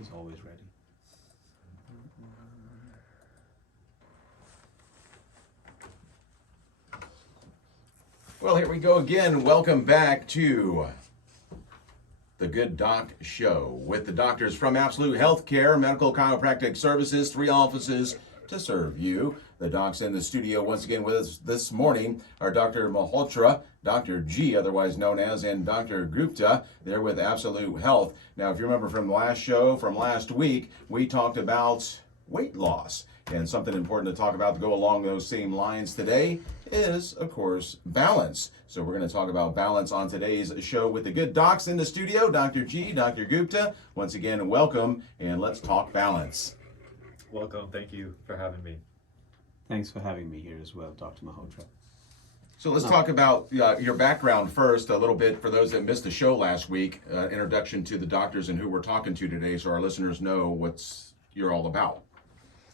is always ready. Well, here we go again. Welcome back to the Good Doc Show with the doctors from Absolute Healthcare, Medical Chiropractic Services, 3 offices to serve you. The docs in the studio once again with us this morning are Dr. Malhotra, Dr. G, otherwise known as, and Dr. Gupta. They're with Absolute Health. Now, if you remember from the last show, from last week, we talked about weight loss. And something important to talk about to go along those same lines today is, of course, balance. So we're going to talk about balance on today's show with the good docs in the studio, Dr. G, Dr. Gupta. Once again, welcome, and let's talk balance. Welcome. Thank you for having me. Thanks for having me here as well, Dr. Malhotra. So let's talk about your background first, a little bit for those that missed the show last week, introduction to the doctors and who we're talking to today so our listeners know what you're all about.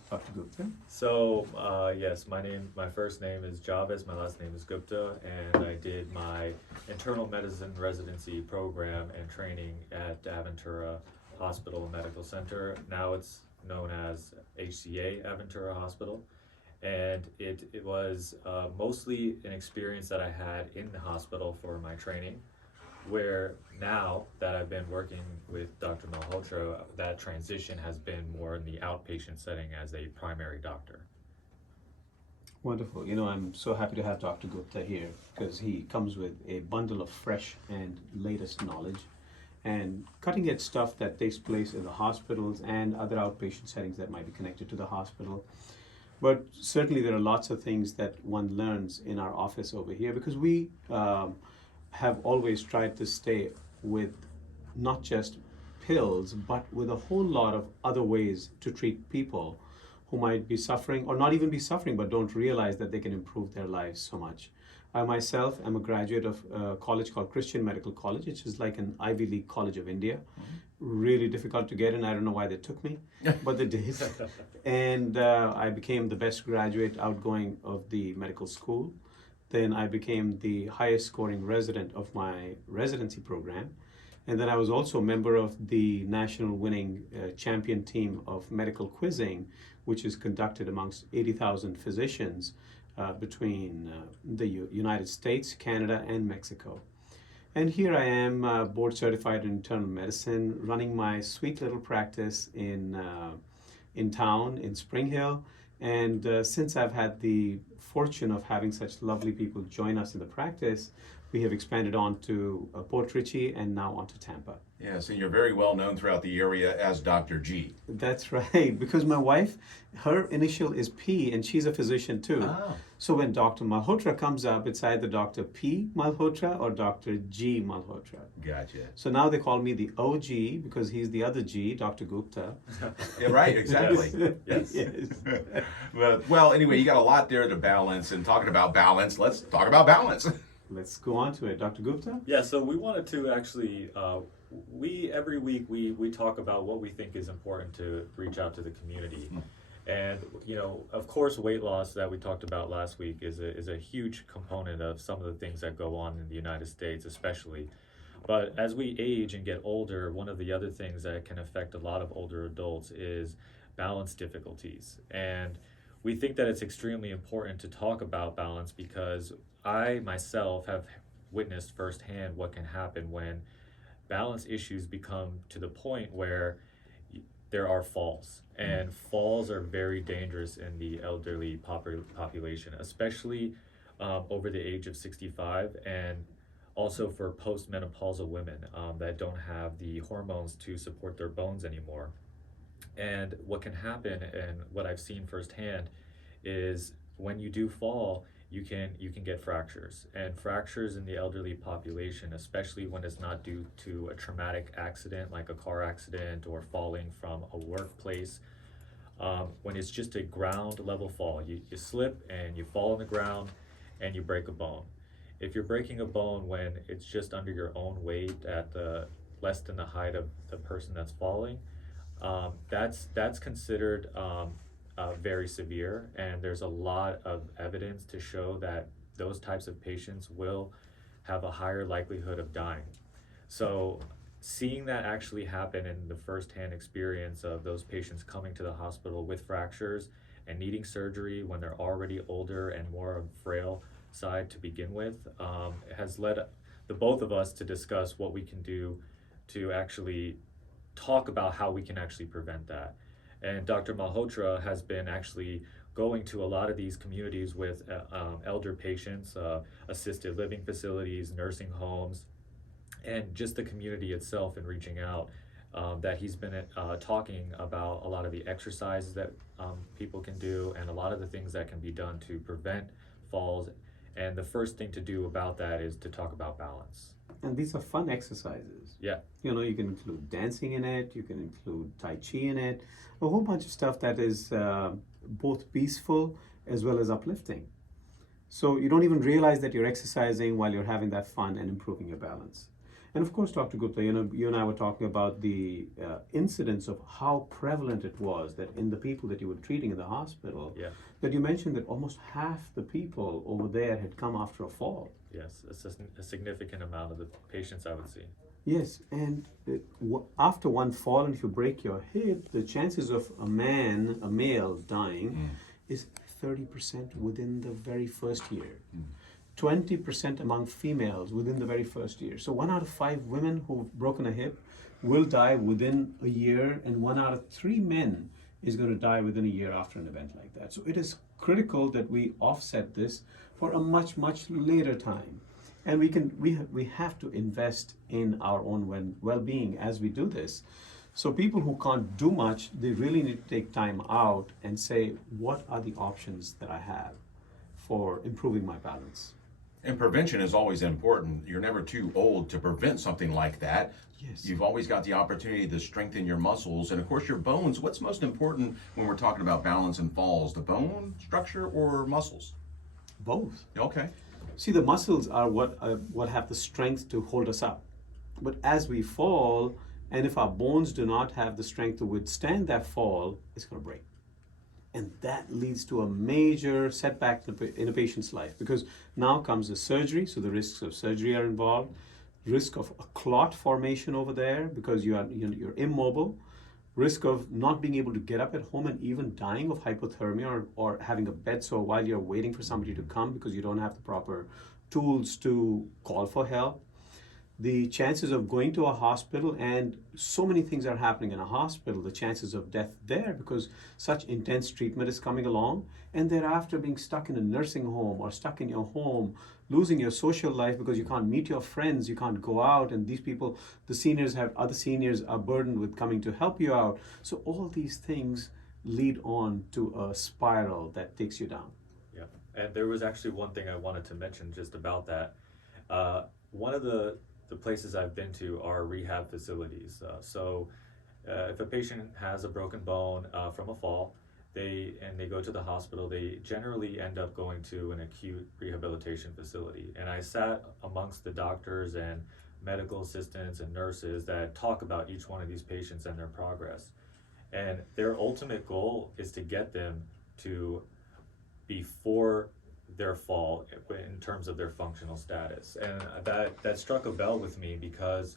Dr. Gupta. So, yes, my first name is Javas, my last name is Gupta, and I did my internal medicine residency program and training at Aventura Hospital and Medical Center. Now it's known as HCA Aventura Hospital, and it was mostly an experience that I had in the hospital for my training, where now that I've been working with Dr. Malhotra, that transition has been more in the outpatient setting as a primary doctor. Wonderful. You know, I'm so happy to have Dr. Gupta here because he comes with a bundle of fresh and latest knowledge and cutting edge stuff that takes place in the hospitals and other outpatient settings that might be connected to the hospital. But certainly there are lots of things that one learns in our office over here because we have always tried to stay with not just pills, but with a whole lot of other ways to treat people who might be suffering or not even be suffering, but don't realize that they can improve their lives so much. I myself am a graduate of a college called Christian Medical College, which is like an Ivy League college of India. Really difficult to get in. I don't know why they took me, but they did. And I became the best graduate outgoing of the medical school. Then I became the highest scoring resident of my residency program. And then I was also a member of the national winning champion team of medical quizzing, which is conducted amongst 80,000 physicians between the United States, Canada, and Mexico. And here I am, board certified in internal medicine, running my sweet little practice in town in Spring Hill. And since I've had the fortune of having such lovely people join us in the practice, we have expanded on to Port Richey and now on to Tampa. Yes, and you're very well known throughout the area as Dr. G. That's right, because my wife, her initial is P, and she's a physician too. Oh. So when Dr. Malhotra comes up, it's either Dr. P. Malhotra or Dr. G. Malhotra. Gotcha. So now they call me the OG because he's the other G, Dr. Gupta. Yeah, right, exactly. Yes. Yes. Well, anyway, you got a lot there to balance, and talking about balance, let's talk about balance. Let's go on to it. Dr. Gupta? Yeah, so we wanted to actually, every week we talk about what we think is important to reach out to the community. And, you know, of course, weight loss that we talked about last week is a huge component of some of the things that go on in the United States, especially. But as we age and get older, one of the other things that can affect a lot of older adults is balance difficulties. And we think that it's extremely important to talk about balance because I myself have witnessed firsthand what can happen when balance issues become to the point where there are falls. And falls are very dangerous in the elderly population, especially over the age of 65, and also for postmenopausal women that don't have the hormones to support their bones anymore. And what can happen, and what I've seen firsthand, is when you do fall, you can get fractures. And fractures in the elderly population, especially when it's not due to a traumatic accident like a car accident or falling from a workplace, when it's just a ground level fall, you slip and you fall on the ground and you break a bone. If you're breaking a bone when it's just under your own weight at the less than the height of the person that's falling, that's considered very severe, and there's a lot of evidence to show that those types of patients will have a higher likelihood of dying. So seeing that actually happen in the firsthand experience of those patients coming to the hospital with fractures and needing surgery when they're already older and more of frail side to begin with, has led the both of us to discuss what we can do to actually talk about how we can actually prevent that. And Dr. Malhotra has been actually going to a lot of these communities with elder patients, assisted living facilities, nursing homes, and just the community itself, and reaching out. That he's been talking about a lot of the exercises that people can do, and a lot of the things that can be done to prevent falls. And the first thing to do about that is to talk about balance. And these are fun exercises. Yeah. You know, you can include dancing in it, you can include Tai Chi in it, a whole bunch of stuff that is both peaceful as well as uplifting. So you don't even realize that you're exercising while you're having that fun and improving your balance. And of course, Dr. Gupta, you know, you and I were talking about the incidence of how prevalent it was that in the people that you were treating in the hospital, Yeah. that you mentioned that almost half the people over there had come after a fall. Yes, it's a significant amount of the patients I would see. Yes, and after one fall, and if you break your hip, the chances of a male dying is 30% within the very first year. 20% among females within the very first year. So 1 out of 5 women who've broken a hip will die within a year, and 1 out of 3 men is going to die within a year after an event like that. So it is critical that we offset this for a much, much later time. And we have to invest in our own well-being as we do this. So people who can't do much, they really need to take time out and say, what are the options that I have for improving my balance? And prevention is always important. You're never too old to prevent something like that. Yes. You've always got the opportunity to strengthen your muscles and, of course, your bones. What's most important when we're talking about balance and falls, the bone structure or muscles? Both. Okay. See, the muscles are what have the strength to hold us up. But as we fall, and if our bones do not have the strength to withstand that fall, it's going to break. And that leads to a major setback in a patient's life, because now comes the surgery, so the risks of surgery are involved, risk of a clot formation over there because you're immobile, risk of not being able to get up at home and even dying of hypothermia or having a bed sore while you're waiting for somebody to come because you don't have the proper tools to call for help. The chances of going to a hospital, and so many things are happening in a hospital, the chances of death there because such intense treatment is coming along, and thereafter being stuck in a nursing home or stuck in your home, losing your social life because you can't meet your friends, you can't go out, and these people, other seniors are burdened with coming to help you out. So all these things lead on to a spiral that takes you down. Yeah, and there was actually one thing I wanted to mention just about that. One of the places I've been to are rehab facilities. If a patient has a broken bone from a fall, they go to the hospital, they generally end up going to an acute rehabilitation facility. And I sat amongst the doctors and medical assistants and nurses that talk about each one of these patients and their progress. And their ultimate goal is to get them to before their fall in terms of their functional status. And that struck a bell with me because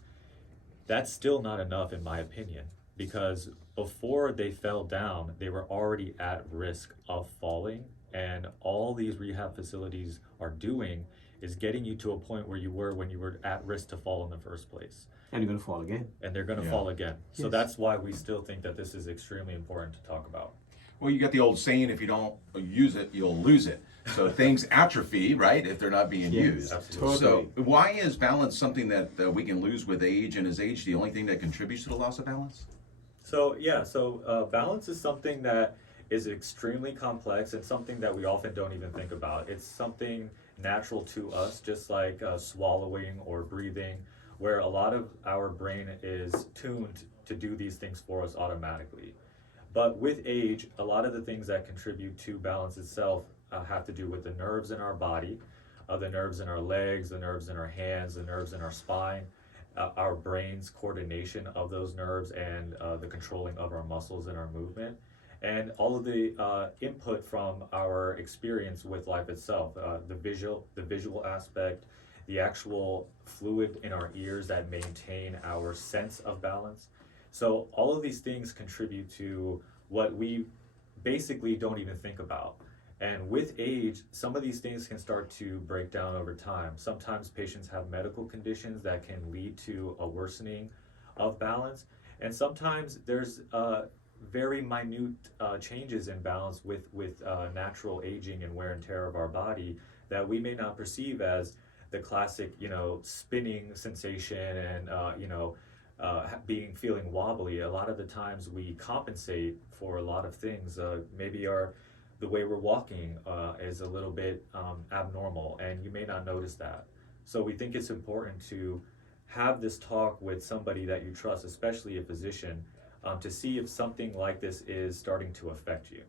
that's still not enough in my opinion, because before they fell down, they were already at risk of falling, and all these rehab facilities are doing is getting you to a point where you were when you were at risk to fall in the first place. And you're going to fall again. And they're going to fall again. So Yes. that's why we still think that this is extremely important to talk about. Well, you got the old saying, if you don't use it, you'll lose it. So things atrophy, right, if they're not being Yes, used. absolutely. So why is balance something that we can lose with age, and is age the only thing that contributes to the loss of balance? So balance is something that is extremely complex and something that we often don't even think about. It's something natural to us, just like swallowing or breathing, where a lot of our brain is tuned to do these things for us automatically. But with age, a lot of the things that contribute to balance itself have to do with the nerves in our body, the nerves in our legs, the nerves in our hands, the nerves in our spine, our brain's coordination of those nerves, and the controlling of our muscles and our movement, and all of the input from our experience with life itself, the visual aspect, the actual fluid in our ears that maintain our sense of balance. So all of these things contribute to what we basically don't even think about. And with age, some of these things can start to break down over time. Sometimes patients have medical conditions that can lead to a worsening of balance. And sometimes there's very minute changes in balance with natural aging and wear and tear of our body that we may not perceive as the classic, spinning sensation and, feeling wobbly. A lot of the times we compensate for a lot of things. Maybe the way we're walking is a little bit abnormal, and you may not notice that. So we think it's important to have this talk with somebody that you trust, especially a physician, to see if something like this is starting to affect you.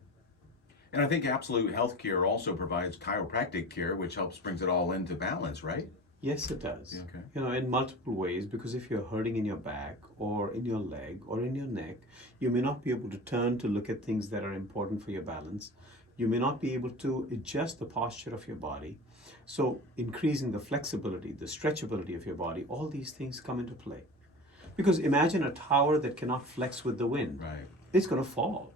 And I think Absolute Healthcare also provides chiropractic care, which brings it all into balance, right? Yes, it does. Okay. In multiple ways, because if you're hurting in your back or in your leg or in your neck, you may not be able to turn to look at things that are important for your balance. You may not be able to adjust the posture of your body. So increasing the flexibility, the stretchability of your body, all these things come into play. Because imagine a tower that cannot flex with the wind. Right. It's going to fall.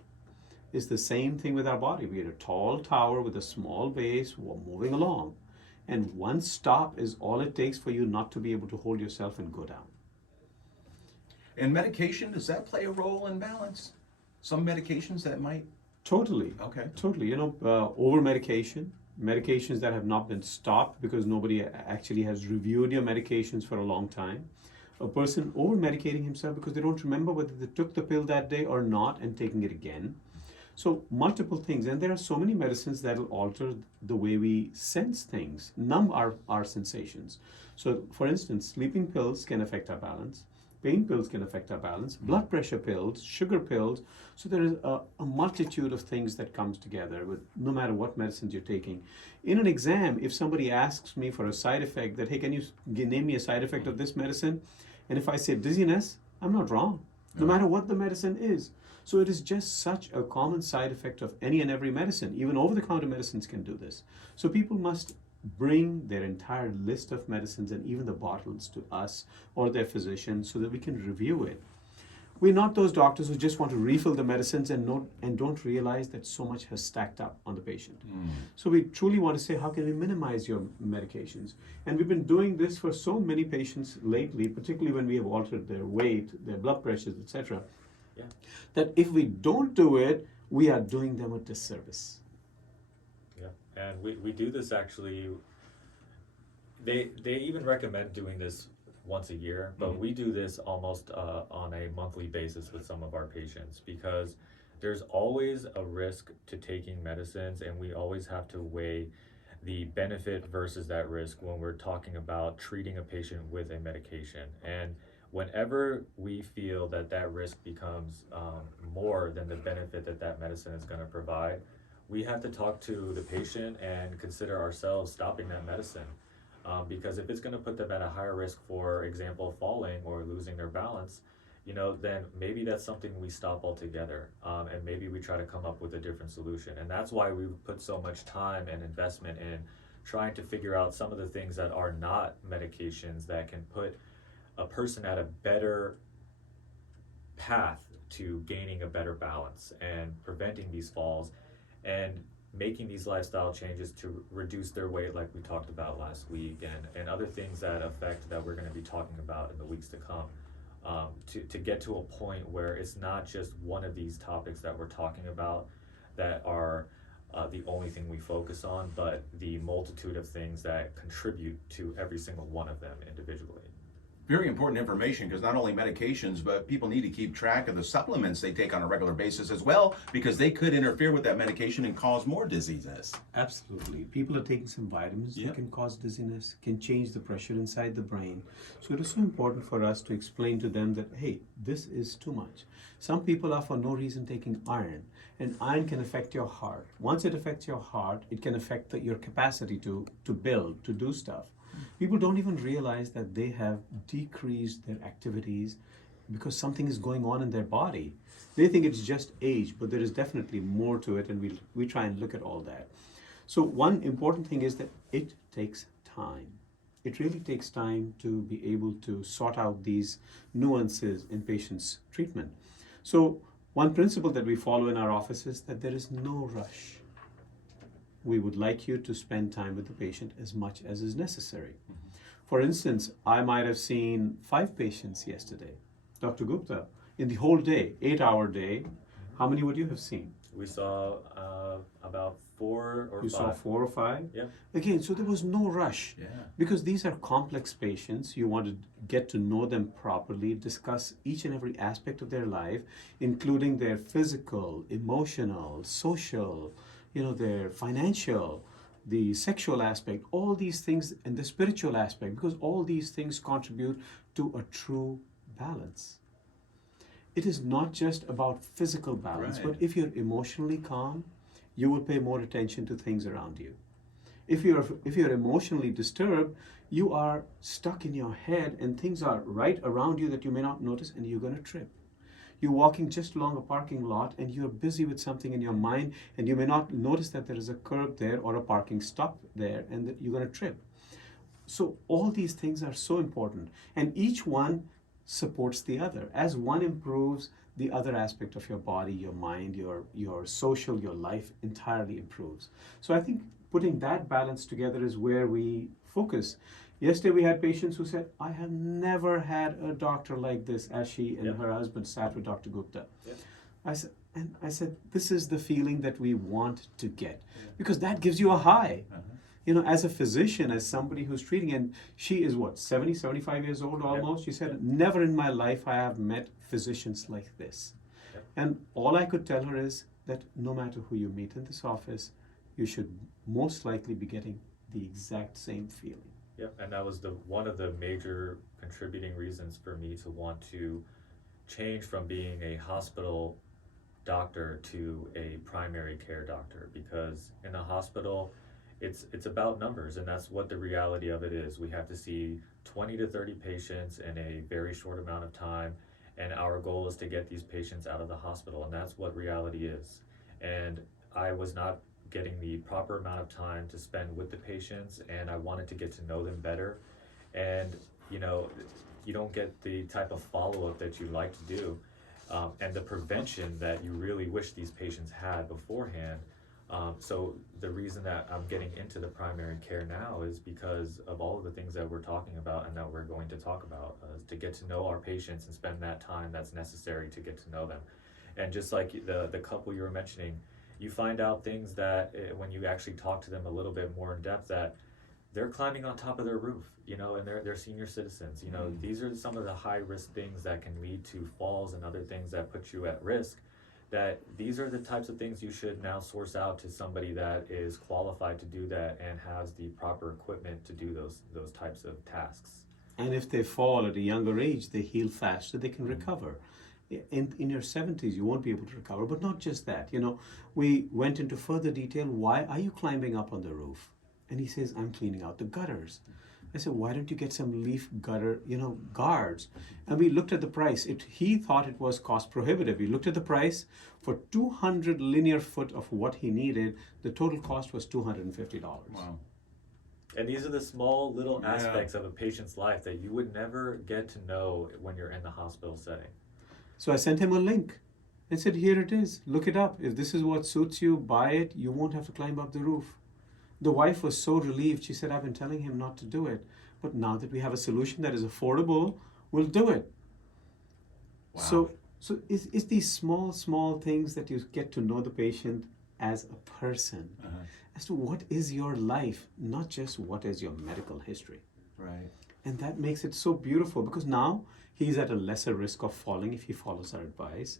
It's the same thing with our body. We had a tall tower with a small base moving along. And one stop is all it takes for you not to be able to hold yourself and go down. And medication, does that play a role in balance? Some medications that might? Totally. Okay. Totally. Over medication, medications that have not been stopped because nobody actually has reviewed your medications for a long time. A person over medicating himself because they don't remember whether they took the pill that day or not and taking it again. So multiple things, and there are so many medicines that will alter the way we sense things, numb our sensations. So for instance, sleeping pills can affect our balance, pain pills can affect our balance, blood pressure pills, sugar pills. So there is a multitude of things that comes together with no matter what medicines you're taking. In an exam, if somebody asks me for a side effect that, hey, can you name me a side effect of this medicine? And if I say dizziness, I'm not wrong, no matter what the medicine is. So it is just such a common side effect of any and every medicine. Even over-the-counter medicines can do this. So people must bring their entire list of medicines and even the bottles to us or their physician so that we can review it. We're not those doctors who just want to refill the medicines and don't realize that so much has stacked up on the patient. So we truly want to say, how can we minimize your medications? And we've been doing this for so many patients lately, particularly when we have altered their weight, their blood pressures, etc. Yeah. That if we don't do it, we are doing them a disservice. Yeah, and we do this actually. They even recommend doing this once a year, but we do this almost on a monthly basis with some of our patients because there's always a risk to taking medicines, and we always have to weigh the benefit versus that risk when we're talking about treating a patient with a medication. And whenever we feel that risk becomes more than the benefit that medicine is going to provide, we have to talk to the patient and consider ourselves stopping that medicine. Because if it's going to put them at a higher risk, for example, falling or losing their balance, then maybe that's something we stop altogether. And maybe we try to come up with a different solution. And that's why we put so much time and investment in trying to figure out some of the things that are not medications that can put a person at a better path to gaining a better balance and preventing these falls and making these lifestyle changes to reduce their weight like we talked about last week and other things that we're going to be talking about in the weeks to come, to get to a point where it's not just one of these topics that we're talking about that are the only thing we focus on, but the multitude of things that contribute to every single one of them individually. Very important information, because not only medications, but people need to keep track of the supplements they take on a regular basis as well, because they could interfere with that medication and cause more diseases. Absolutely. People are taking some vitamins that can cause dizziness, can change the pressure inside the brain. So it is so important for us to explain to them that, hey, this is too much. Some people are for no reason taking iron, and iron can affect your heart. Once it affects your heart, it can affect your capacity to build, to do stuff. People don't even realize that they have decreased their activities because something is going on in their body. They think it's just age, but there is definitely more to it, and we try and look at all that. So one important thing is that it takes time. it really takes time to be able to sort out these nuances in patients' treatment. So one principle that we follow in our office is that there is no rush. We would like you to spend time with the patient as much as is necessary. For instance, I might have seen 5 patients yesterday. Dr. Gupta, in the whole day, 8-hour day, how many would you have seen? We saw about 4 or 5. You saw 4 or 5? Yeah. Again, so there was no rush. Yeah. Because these are complex patients. You want to get to know them properly, discuss each and every aspect of their life, including their physical, emotional, social, their financial, the sexual aspect, all these things, and the spiritual aspect, because all these things contribute to a true balance. It is not just about physical balance, Right. but if you're emotionally calm, you will pay more attention to things around you. If you're emotionally disturbed, you are stuck in your head and things are right around you that you may not notice and you're going to trip. You're walking just along a parking lot and you're busy with something in your mind and you may not notice that there is a curb there or a parking stop there and that you're going to trip. So all these things are so important and each one supports the other. As one improves, the other aspect of your body, your mind, your social, your life entirely improves. So I think putting that balance together is where we focus. Yesterday we had patients who said, I have never had a doctor like this, as she and her husband sat with Dr. Gupta. Yep. I said, this is the feeling that we want to get because that gives you a high. As a physician, as somebody who's treating, and she is 70, 75 years old almost. She said, never in my life I have met physicians like this. Yep. And all I could tell her is that no matter who you meet in this office, you should most likely be getting the exact same feeling. Yep, and that was one of the major contributing reasons for me to want to change from being a hospital doctor to a primary care doctor, because in the hospital it's about numbers, and that's what the reality of it is. We have to see 20 to 30 patients in a very short amount of time, and our goal is to get these patients out of the hospital, and that's what reality is. And I was not getting the proper amount of time to spend with the patients, and I wanted to get to know them better. And you don't get the type of follow-up that you like to do, and the prevention that you really wish these patients had beforehand. So the reason that I'm getting into the primary care now is because of all of the things that we're talking about and that we're going to talk about, to get to know our patients and spend that time that's necessary to get to know them. And just like the couple you were mentioning, you find out things that when you actually talk to them a little bit more in depth, that they're climbing on top of their roof, and they're senior citizens. These are some of the high risk things that can lead to falls and other things that put you at risk. That these are the types of things you should now source out to somebody that is qualified to do that and has the proper equipment to do those types of tasks. And if they fall at a younger age, they heal faster, they can recover. In your 70s, you won't be able to recover. But not just that. We went into further detail. Why are you climbing up on the roof? And he says, I'm cleaning out the gutters. I said, why don't you get some leaf gutter, guards? And we looked at the price. He thought it was cost prohibitive. We looked at the price. For 200 linear foot of what he needed, the total cost was $250. Wow. And these are the small little aspects of a patient's life that you would never get to know when you're in the hospital setting. So I sent him a link and said, here it is. Look it up. If this is what suits you, buy it. You won't have to climb up the roof. The wife was so relieved. She said, I've been telling him not to do it. But now that we have a solution that is affordable, we'll do it. Wow. So it's these small things that you get to know the patient as a person, as to what is your life, not just what is your medical history. Right. And that makes it so beautiful because now he's at a lesser risk of falling if he follows our advice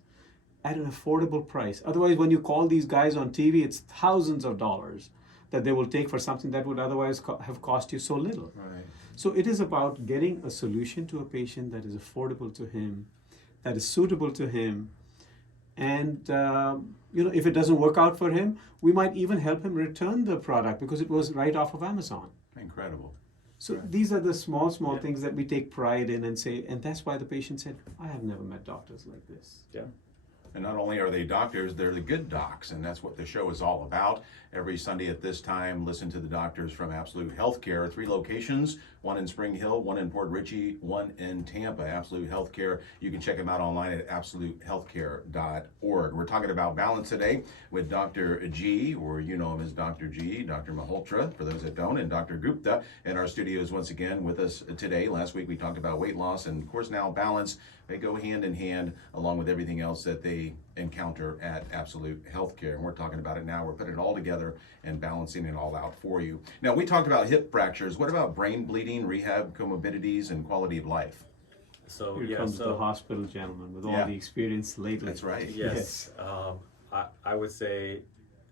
at an affordable price. Otherwise, when you call these guys on TV, it's thousands of dollars that they will take for something that would otherwise have cost you so little. Right. So it is about getting a solution to a patient that is affordable to him, that is suitable to him. And if it doesn't work out for him, we might even help him return the product because it was right off of Amazon. Incredible. So these are the small things that we take pride in and say, and that's why the patient said, I have never met doctors like this. Yeah. And not only are they doctors, they're the good docs, and that's what the show is all about. Every Sunday at this time, listen to the doctors from Absolute Healthcare. 3 locations, one in Spring Hill, one in Port Richey, one in Tampa. Absolute Healthcare. You can check them out online at absolutehealthcare.org. We're talking about balance today with Dr. G, or you know him as Dr. G, Dr. Malhotra, for those that don't, and Dr. Gupta in our studios once again with us today. Last week we talked about weight loss, and of course now balance. They go hand in hand along with everything else that they encounter at Absolute Healthcare. And we're talking about it now. We're putting it all together and balancing it all out for you. Now, we talked about hip fractures. What about brain bleeding, rehab, comorbidities, and quality of life? So Here comes the hospital gentleman with all the experience lately. That's right. Yes. I would say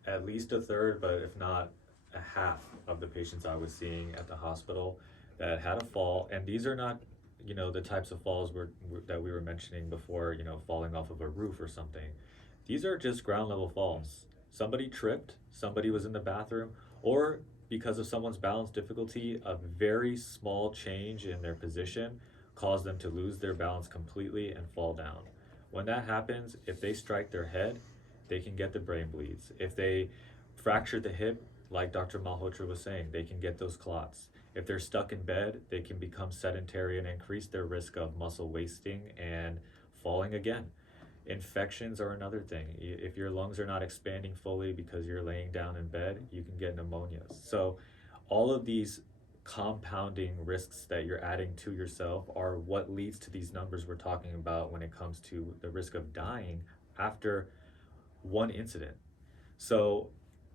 at least a third, but if not a half of the patients I was seeing at the hospital that had a fall, and these are not, you know, the types of falls that we were mentioning before, you know, falling off of a roof or something. These are just ground level falls. Somebody tripped, somebody was in the bathroom, or because of someone's balance difficulty, a very small change in their position caused them to lose their balance completely and fall down. When that happens, if they strike their head, they can get the brain bleeds. If they fracture the hip, like Dr. Malhotra was saying, they can get those clots. If they're stuck in bed, they can become sedentary and increase their risk of muscle wasting and falling again. Infections are another thing. If your lungs are not expanding fully because you're laying down in bed, you can get pneumonia. So all of these compounding risks that you're adding to yourself are what leads to these numbers we're talking about when it comes to the risk of dying after one incident. So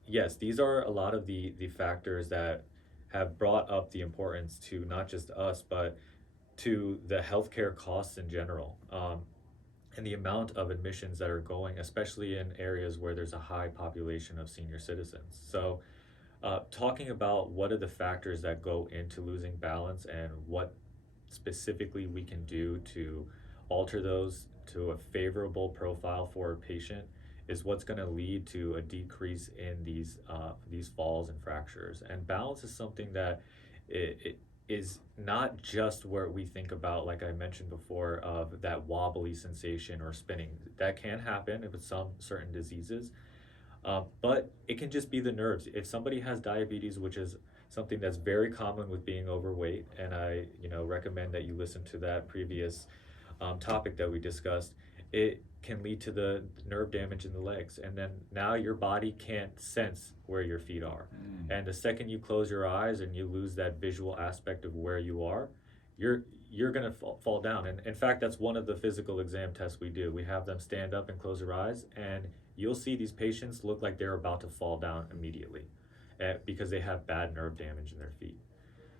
yes, these are a lot of the factors that have brought up the importance to not just us, but to the healthcare costs in general, and the amount of admissions that are going, especially in areas where there's a high population of senior citizens. So talking about what are the factors that go into losing balance and what specifically we can do to alter those to a favorable profile for a patient is what's going to lead to a decrease in these falls and fractures. And balance is something that it is not just where we think about, like I mentioned before, of that wobbly sensation or spinning. That can happen with some certain diseases, but it can just be the nerves. If somebody has diabetes, which is something that's very common with being overweight, and I recommend that you listen to that previous topic that we discussed, it can lead to the nerve damage in the legs, and then now your body can't sense where your feet are. And the second you close your eyes and you lose that visual aspect of where you are, you're gonna fall down. And in fact, that's one of the physical exam tests we do. We have them stand up and close their eyes, and you'll see these patients look like they're about to fall down immediately because they have bad nerve damage in their feet.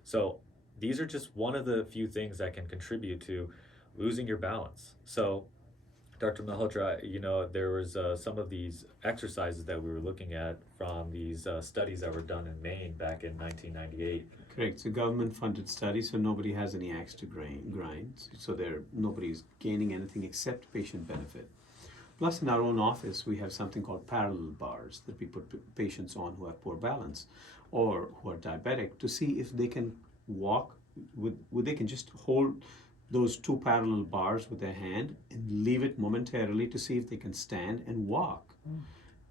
So these are just one of the few things that can contribute to losing your balance. So Dr. Malhotra, there was some of these exercises that we were looking at from these studies that were done in Maine back in 1998. Correct. It's a government-funded study, so nobody has any axe to grind. So nobody's gaining anything except patient benefit. Plus, in our own office, we have something called parallel bars that we put patients on who have poor balance or who are diabetic to see if they can walk they can just hold those 2 parallel bars with their hand and leave it momentarily to see if they can stand and walk.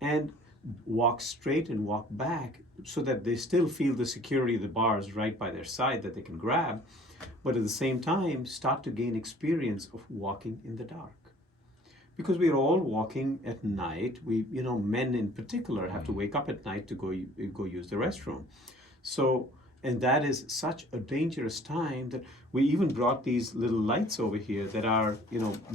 And walk straight and walk back so that they still feel the security of the bars right by their side that they can grab, but at the same time start to gain experience of walking in the dark. Because we're all walking at night, men in particular have to wake up at night to go use the restroom. So, and that is such a dangerous time that we even brought these little lights over here that are,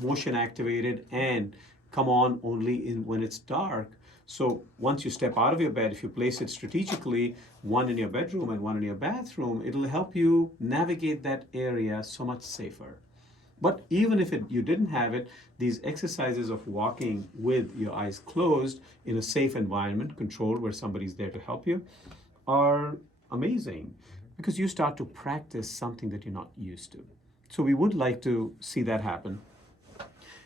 motion activated and come on only when it's dark. So once you step out of your bed, if you place it strategically, one in your bedroom and one in your bathroom, it'll help you navigate that area so much safer. But even if you didn't have it, these exercises of walking with your eyes closed in a safe environment, controlled, where somebody's there to help you, are amazing because you start to practice something that you're not used to. So we would like to see that happen.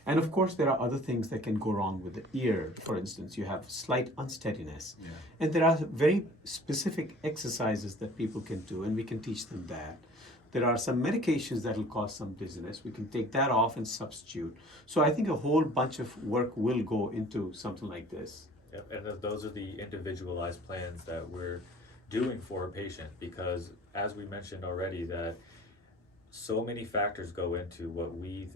And of course, there are other things that can go wrong with the ear. For instance, you have slight unsteadiness. Yeah. And there are very specific exercises that people can do, and we can teach them that There are some medications that will cause some dizziness. We can take that off and substitute. So I think a whole bunch of work will go into something like this. Yep, and those are the individualized plans that we're doing for a patient, because as we mentioned already, that so many factors go into what we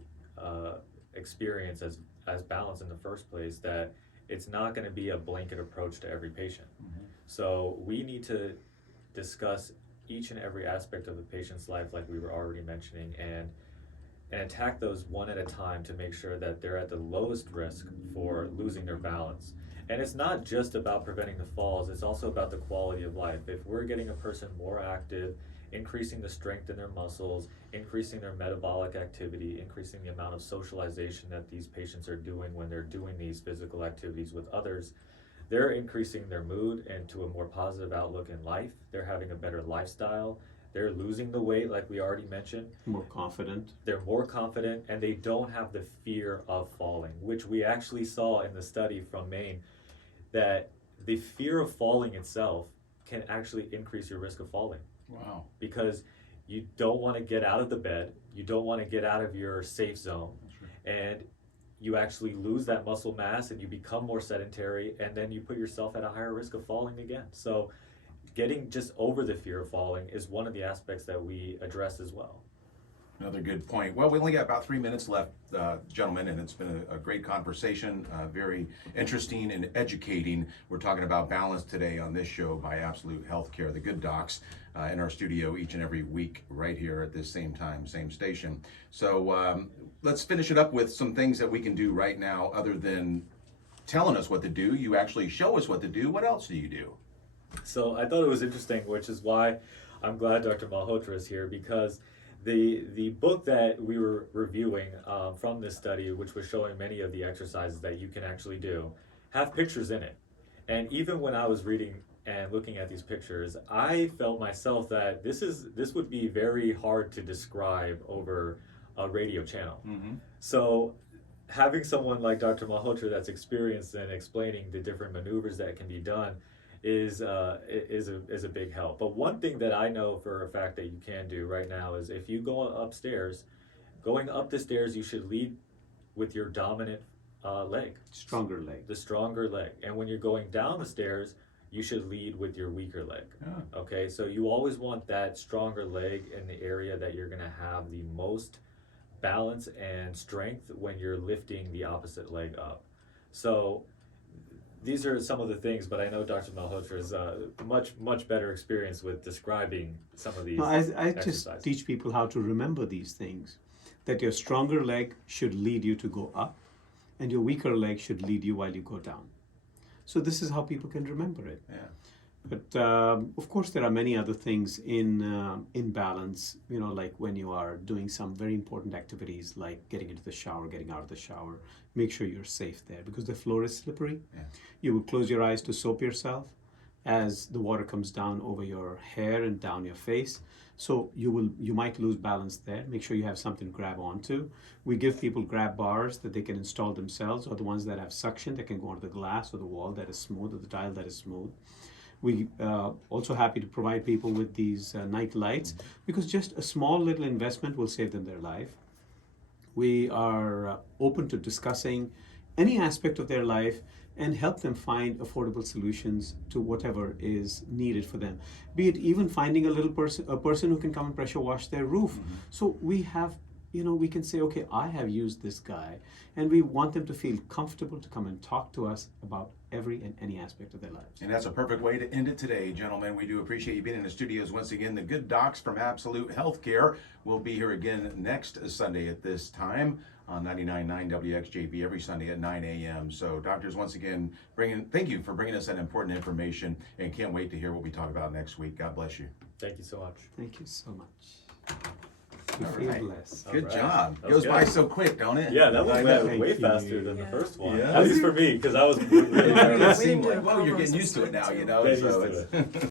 experience as balance in the first place, that it's not going to be a blanket approach to every patient. So we need to discuss each and every aspect of the patient's life, like we were already mentioning, and attack those one at a time to make sure that they're at the lowest risk for losing their balance. And it's not just about preventing the falls, it's also about the quality of life. If we're getting a person more active, increasing the strength in their muscles, increasing their metabolic activity, increasing the amount of socialization that these patients are doing when they're doing these physical activities with others, they're increasing their mood and to a more positive outlook in life. They're having a better lifestyle. They're losing the weight, like we already mentioned. More confident. They're more confident, and they don't have the fear of falling, which we actually saw in the study from Maine, that the fear of falling itself can actually increase your risk of falling. Wow. Because you don't want to get out of the bed, you don't want to get out of your safe zone, and you actually lose that muscle mass and you become more sedentary, and then you put yourself at a higher risk of falling again. So getting just over the fear of falling is one of the aspects that we address as well. Another good point. Well, we only got about 3 minutes left, gentlemen, and it's been a great conversation, very interesting and educating. We're talking about balance today on this show by Absolute Healthcare, the good docs in our studio each and every week right here at this same time, same station. So let's finish it up with some things that we can do right now other than telling us what to do. You actually show us what to do. What else do you do? So I thought it was interesting, which is why I'm glad Dr. Malhotra is here, because the book that we were reviewing from this study, which was showing many of the exercises that you can actually do, have pictures in it. And even when I was reading and looking at these pictures, I felt myself that this would be very hard to describe over a radio channel. So having someone like Dr. Malhotra that's experienced in explaining the different maneuvers that can be done is a big help. But one thing that I know for a fact that you can do right now is, if you go upstairs, going up the stairs, you should lead with your dominant leg. Stronger leg. The stronger leg. And when you're going down the stairs, you should lead with your weaker leg. Okay, so you always want that stronger leg in the area that you're going to have the most balance and strength when you're lifting the opposite leg up. So these are some of the things, but I know Dr. Malhotra is much better experience with describing some of these I just teach people how to remember these things, that your stronger leg should lead you to go up, and your weaker leg should lead you while you go down. So this is how people can remember it. But of course, there are many other things in balance, like when you are doing some very important activities, like getting into the shower, getting out of the shower, make sure you're safe there, because the floor is slippery. You will close your eyes to soap yourself as the water comes down over your hair and down your face. So you might lose balance there. Make sure you have something to grab onto. We give people grab bars that they can install themselves, or the ones that have suction that can go onto the glass or the wall that is smooth, or the tile that is smooth. We also happy to provide people with these night lights, because just a small little investment will save them their life. We are open to discussing any aspect of their life and help them find affordable solutions to whatever is needed for them. Be it even finding a person who can come and pressure wash their roof. So we have, we can say, okay, I have used this guy, and we want them to feel comfortable to come and talk to us about every and any aspect of their lives. And that's a perfect way to end it today, gentlemen. We do appreciate you being in the studios once again. The good docs from Absolute Healthcare will be here again next Sunday at this time on 99.9 WXJB every Sunday at 9 a.m. So, doctors, once again, thank you for bringing us that important information, and can't wait to hear what we talk about next week. God bless you. Thank you so much. Thank you so much. You All feel right. blessed. Good right. job. That was Goes by good. so quick, don't it? Yeah, that was I know. way Thank faster you. than the Yeah. first one. Yeah. At least for me, because I was really It nervous. seemed like, well, you're getting used to it now, Get you know. used So to it's